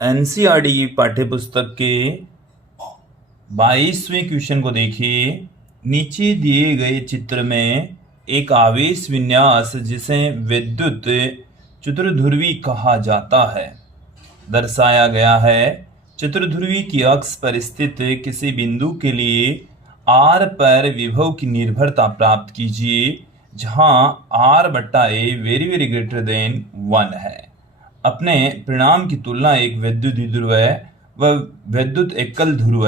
NCERT की पाठ्यपुस्तक के 22वें क्वेश्चन को देखिए। नीचे दिए गए चित्र में एक आवेश विन्यास जिसे विद्युत चतुर्ध्रुवी कहा जाता है दर्शाया गया है। चतुर्ध्रुवी की अक्ष पर स्थित किसी बिंदु के लिए r पर विभव की निर्भरता प्राप्त कीजिए जहां r/a वेरी ग्रेटर देन 1 है। अपने परिणाम की तुलना एक विद्युत ध्रुव व विद्युत एकल ध्रुव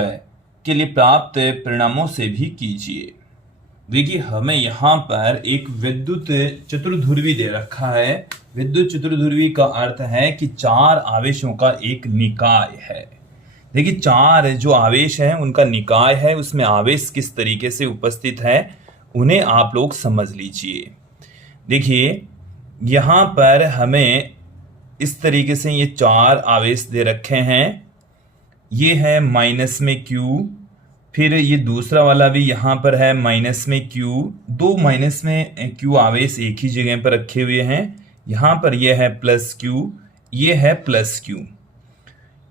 के लिए प्राप्त परिणामों से भी कीजिए। देखिए, हमें यहाँ पर एक विद्युत चतुर्ध्रुवी दे रखा है। विद्युत चतुर्ध्रुवी का अर्थ है कि चार आवेशों का एक निकाय है। देखिए, चार जो आवेश हैं उनका निकाय है, उसमें आवेश किस तरीके से उपस्थित है उन्हें आप लोग समझ लीजिए। देखिए, यहाँ पर हमें इस तरीके से ये चार आवेश दे रखे हैं। ये है माइनस में Q, फिर ये दूसरा वाला भी यहाँ पर है माइनस में Q। दो माइनस में Q आवेश एक ही जगह पर रखे हुए हैं। यहाँ पर ये है प्लस Q, ये है प्लस Q।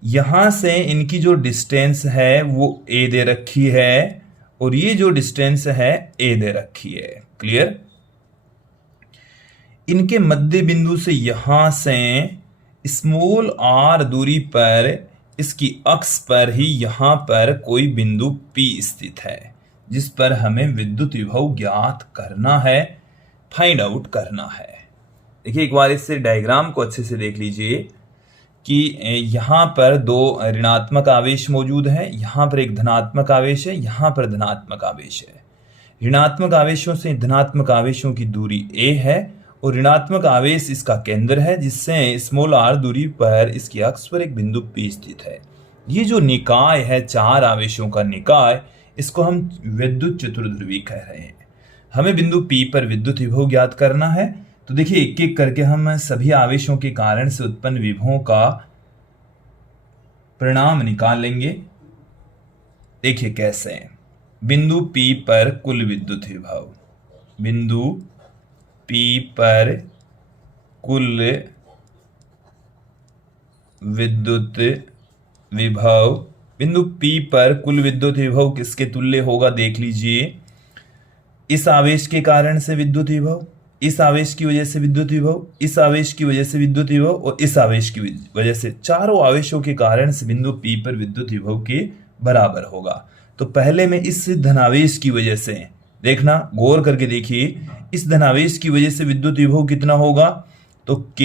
यहाँ से इनकी जो डिस्टेंस है वो A दे रखी है और ये जो डिस्टेंस है A दे रखी है। क्लियर? इनके मध्य बिंदु से यहां से स्मॉल r दूरी पर इसकी अक्ष पर ही यहां पर कोई बिंदु P स्थित है जिस पर हमें विद्युत विभव ज्ञात करना है, फाइंड आउट करना है। देखिए, एक बार इससे डायग्राम को अच्छे से देख लीजिए कि यहाँ पर दो ऋणात्मक आवेश मौजूद है, यहाँ पर एक धनात्मक आवेश है, यहाँ पर धनात्मक आवेश है। ऋणात्मक आवेशों से धनात्मक आवेशों की दूरी a है और ऋणात्मक आवेश इसका केंद्र है जिससे स्मॉल r दूरी पर इसकी अक्ष पर एक बिंदु P स्थित है। ये जो निकाय है, चार आवेशों का निकाय, इसको हम विद्युत चतुर्ध्रुवी कह रहे हैं। हमें बिंदु P पर विद्युत विभव ज्ञात करना है। तो देखिए, एक एक करके हम सभी आवेशों के कारण से उत्पन्न विभवों का परिणाम निकाल लेंगे। देखिए कैसे। बिंदु P पर कुल विद्युत विभव, बिंदु P पर कुल विद्युत विभव, बिंदु P पर कुल विद्युत विभव किसके तुल्य होगा देख लीजिए। इस आवेश के कारण से विद्युत विभव, इस आवेश की वजह से विद्युत विभव, इस आवेश की वजह से विद्युत विभव और इस आवेश की वजह से, चारों आवेशों के कारण से बिंदु P पर विद्युत विभव के बराबर होगा। तो पहले में इस धनावेश की वजह से, देखना गौर करके देखिए, इस धनावेश की वजह से विद्युत विभव कितना होगा, तो K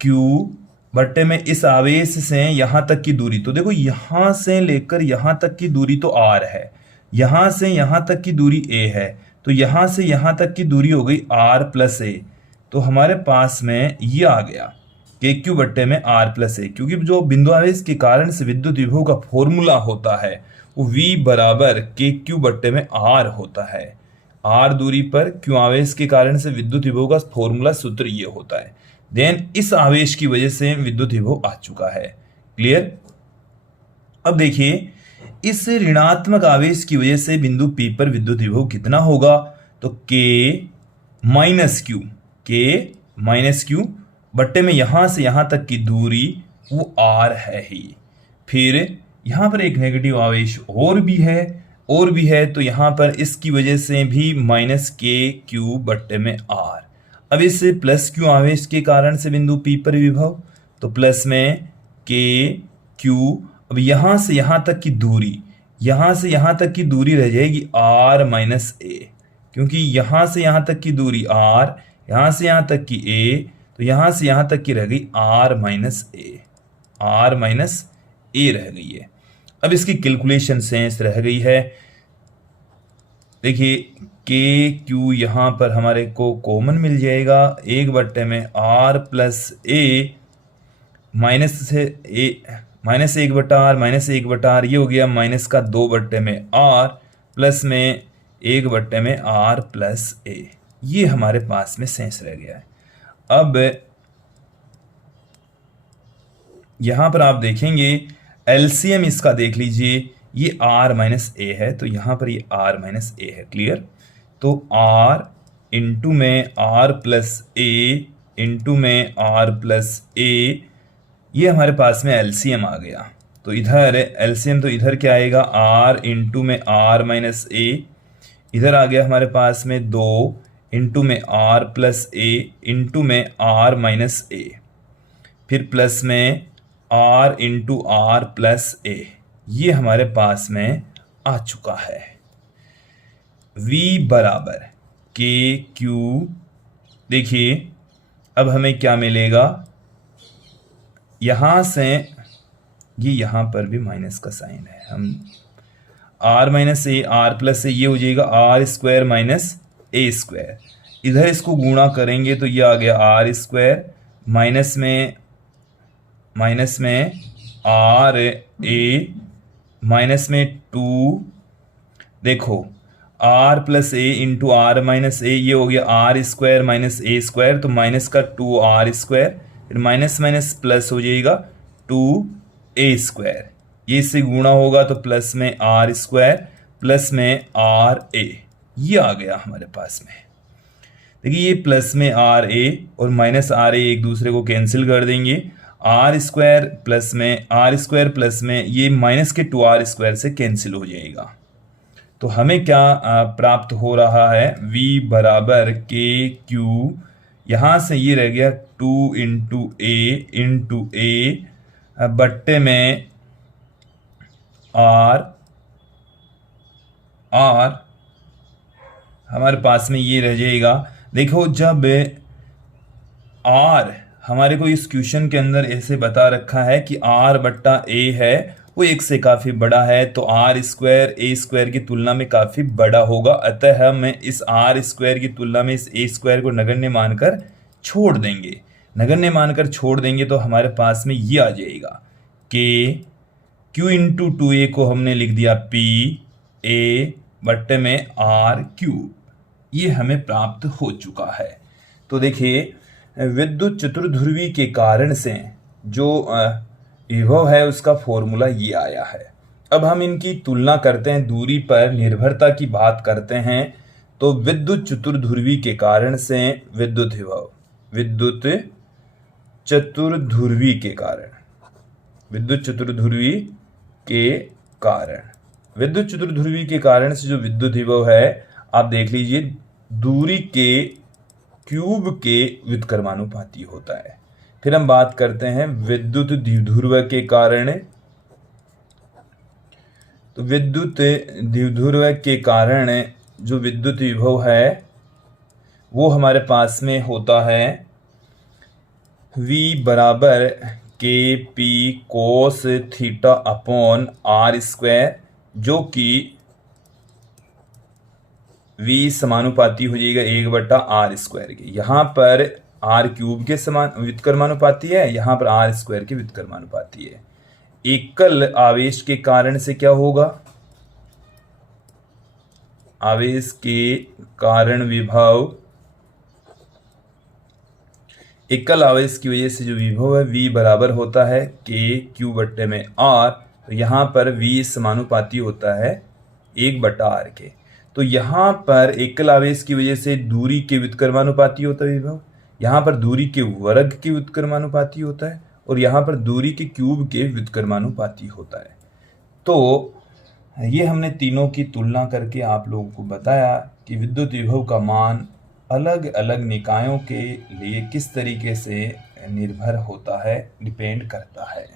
Q बट्टे में इस आवेश से यहां तक की दूरी। तो देखो, यहां से लेकर यहां तक की दूरी तो R है, यहां से यहां तक की दूरी A है, तो यहां से यहां तक की दूरी हो गई R प्लस A। तो हमारे पास में ये आ गया KQ बट्टे में R प्लस A, क्योंकि जो बिंदु आवेश के कारण से विद्युत विभव का फॉर्मूला होता है वो V बराबर KQ बट्टे में R होता है। R दूरी पर Q आवेश के कारण से विद्युत विभव का फॉर्मूला सूत्र ये होता है। देन इस आवेश की वजह से विद्युत विभव आ चुका है। क्लियर? अब देखिए, इस ऋणात्मक आवेश की वजह से बिंदु P पर विद्युत विभव कितना होगा, तो K माइनस Q बट्टे में यहां से यहां तक की दूरी वो R है ही। फिर यहां पर एक नेगेटिव आवेश और भी है, तो यहां पर इसकी वजह से भी माइनस KQ बट्टे में R। अब इस प्लस Q आवेश के कारण से बिंदु P पर विभव, तो प्लस में KQ। अब यहां से यहां तक की दूरी, यहां से यहां तक की दूरी रह जाएगी R माइनस A, क्योंकि यहां से यहां तक की दूरी R, यहां से यहां तक की A, तो यहां से यहां तक की रह गई R माइनस A रह गई है। अब इसकी कैलकुलेशन शेष रह गई है। देखिए, KQ यहां पर हमारे को कॉमन मिल जाएगा, 1 बट्टे में R प्लस A माइनस से A, माइनस 1 बट्टा R, माइनस 1 बट्टा R, ये हो गया माइनस का 2 बट्टे में R प्लस में 1 बट्टे में R प्लस A। ये हमारे पास में शेष रह गया है। अब यहां पर आप देखेंगे एलसीएम इसका देख लीजिए, ये R माइनस A है, तो यहां पर ये R माइनस A है। क्लियर? तो R इंटू में R प्लस A इंटू में R प्लस A, ये हमारे पास में एलसीएम आ गया। तो इधर एलसीएम तो इधर क्या आएगा, आर इंटू में आर माइनस ए, इधर आ गया हमारे पास में 2 इंटू में आर प्लस ए इंटू में आर माइनस ए, फिर प्लस में are into are plus A. ये हमारे पास में आ चुका है। v बराबर के क्यू, देखिए अब हमें क्या मिलेगा, यहां से ये यहां पर भी माइनस का साइन है, हम R minus A R plus A, ये हो जाएगा R square minus A square. इधर इसको गुणा करेंगे तो ये आ गया आर स्क्वायर माइनस में आर ए माइनस में 2, देखो R plus A into R minus A, ये हो गया R square minus A square, तो माइनस का 2 आर स्क्वायर, फिर माइनस माइनस प्लस हो जाएगा 2 ए स्क्वायर, ये से गुणा होगा तो प्लस में आर स्क्वायर प्लस में आर ए, ये आ गया हमारे पास में। देखिए ये प्लस में आर ए और माइनस आर ए एक दूसरे को कैंसिल कर देंगे, आर स्क्वायर प्लस में ये माइनस के 2 आर स्क्वायर से कैंसिल हो जाएगा। तो हमें क्या प्राप्त हो रहा है, v बराबर के क्यू, यहां से ये रह गया 2 इंटू ए बट्टे में आर हमारे पास में ये रह जाएगा। देखो जब आर हमारे को इस क्वेश्चन के अंदर ऐसे बता रखा है कि आर बट्टा ए है वो 1 से काफ़ी बड़ा है, तो आर स्क्वायर ए स्क्वायर की तुलना में काफ़ी बड़ा होगा, अतः हम इस आर स्क्वायर की तुलना में इस ए स्क्वायर को नगण्य मानकर छोड़ देंगे। नगण्य मानकर छोड़ देंगे तो हमारे पास में ये आ जाएगा कि क्यू इंटू 2a को हमने लिख दिया पी ए बट्टे में आर क्यूब, ये हमें प्राप्त हो चुका है। तो देखिए विद्युत चतुर्ध्रुवी के कारण से जो विभव है उसका फॉर्मूला ये आया है। अब हम इनकी तुलना करते हैं, दूरी पर निर्भरता की बात करते हैं। तो विद्युत चतुर्ध्रुवी के कारण से विद्युत विभव, विद्युत चतुर्ध्रुवी के कारण, विद्युत चतुर्ध्रुवी के कारण से जो विद्युत विभव है, आप देख लीजिए दूरी के क्यूब के व्युत्क्रमानुपाती होता है। फिर हम बात करते हैं विद्युत द्विध्रुव के कारण। तो विद्युत द्विध्रुव के कारण जो विद्युत विभव है वो हमारे पास में होता है v बराबर K P cos theta upon r square, जो कि v समानुपाती हो जाएगा 1/r स्क्वायर के। यहाँ पर आर क्यूब के समान व्युत्क्रमानुपाती है, यहाँ पर आर स्क्वायर के व्युत्क्रमानुपाती है। एकल आवेश के कारण से क्या होगा, आवेश के कारण विभव, एकल आवेश की वजह से जो विभव है v बराबर होता है के क्यू बट्टे में आर, तो यहाँ पर v समानुपाती होता है 1/r के। तो यहाँ पर एकल आवेश की वजह से दूरी के व्युत्क्रमानुपाती होता है विभव, यहाँ पर दूरी के वर्ग के व्युत्क्रमानुपाती होता है, और यहाँ पर दूरी के क्यूब के व्युत्क्रमानुपाती होता है। तो ये हमने तीनों की तुलना करके आप लोगों को बताया कि विद्युत विभव का मान अलग अलग निकायों के लिए किस तरीके से निर्भर होता है, डिपेंड करता है।